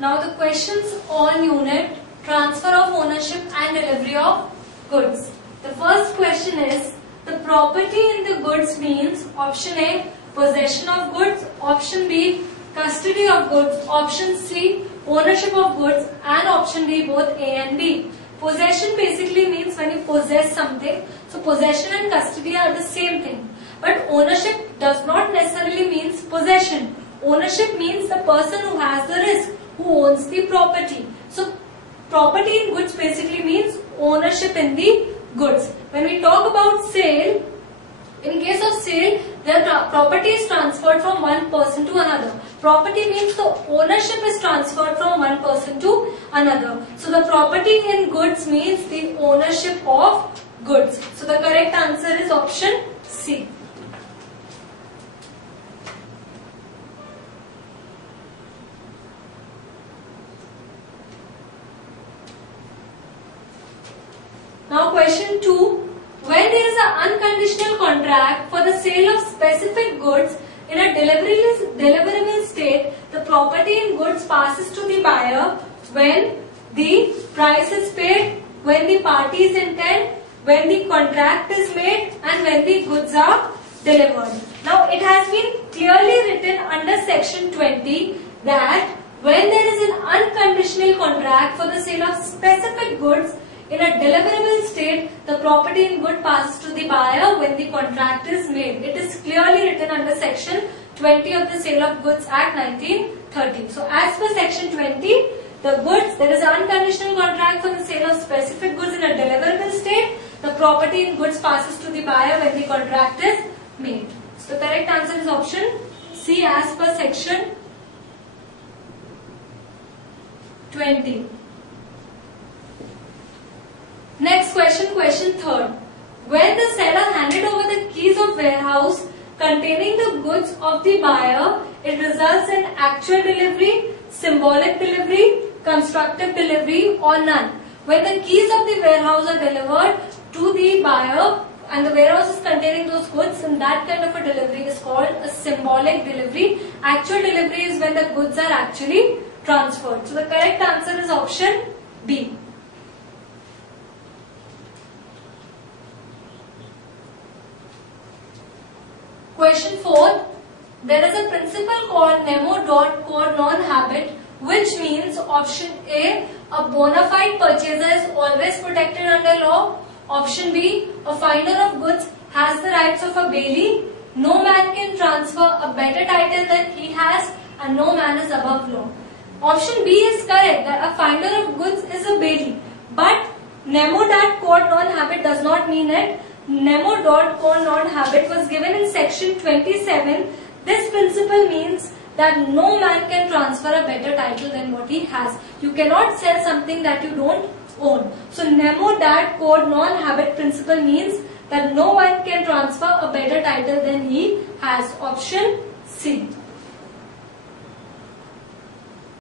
Now the questions on unit transfer of ownership and delivery of goods. The first question is, the property in the goods means option A, possession of goods, option B, custody of goods, option C, ownership of goods, and option D, both A and B. Possession basically means when you possess something. So possession and custody are the same thing. But ownership does not necessarily means possession. Ownership means the person who has the risk, who owns the property. So property in goods basically means ownership in the goods. When we talk about sale, in case of sale, the property is transferred from one person to another. Property means the ownership is transferred from one person to another. So the property in goods means the ownership of goods. So the correct answer is option C. Now question 2. When there is an unconditional contract for the sale of specific goods in a deliverable state, the property in goods passes to the buyer when the price is paid, when the parties intend, when the contract is made, and when the goods are delivered. Now it has been clearly written under section 20 that when there is an unconditional contract for the sale of specific goods in a deliverable state, the property in good passes to the buyer when the contract is made. It is clearly written under section 20 of the Sale of Goods Act 1930. So as per section 20, the goods, there is an unconditional contract for the sale of specific goods in a deliverable state. The property in goods passes to the buyer when the contract is made. So the correct answer is option C as per section 20. Next question, question 3rd. When the seller handed over the keys of warehouse containing the goods of the buyer, it results in actual delivery, symbolic delivery, constructive delivery, or none. When the keys of the warehouse are delivered to the buyer and the warehouse is containing those goods, then that kind of a delivery is called a symbolic delivery. Actual delivery is when the goods are actually transferred. So the correct answer is option B. Question 4. There is a principle called nemo dot core non-habit, which means option A, a bona fide purchaser is always protected under law. Option B, a finder of goods has the rights of a bailee. No man can transfer a better title than he has, and no man is above law. Option B is correct, that a finder of goods is a bailee. But nemo dot core non-habit does not mean it. Nemo dot core non-habit was given in section 27. This principle means that no man can transfer a better title than what he has. You cannot sell something that you don't own. So nemo dot core non-habit principle means that no one can transfer a better title than he has. Option C.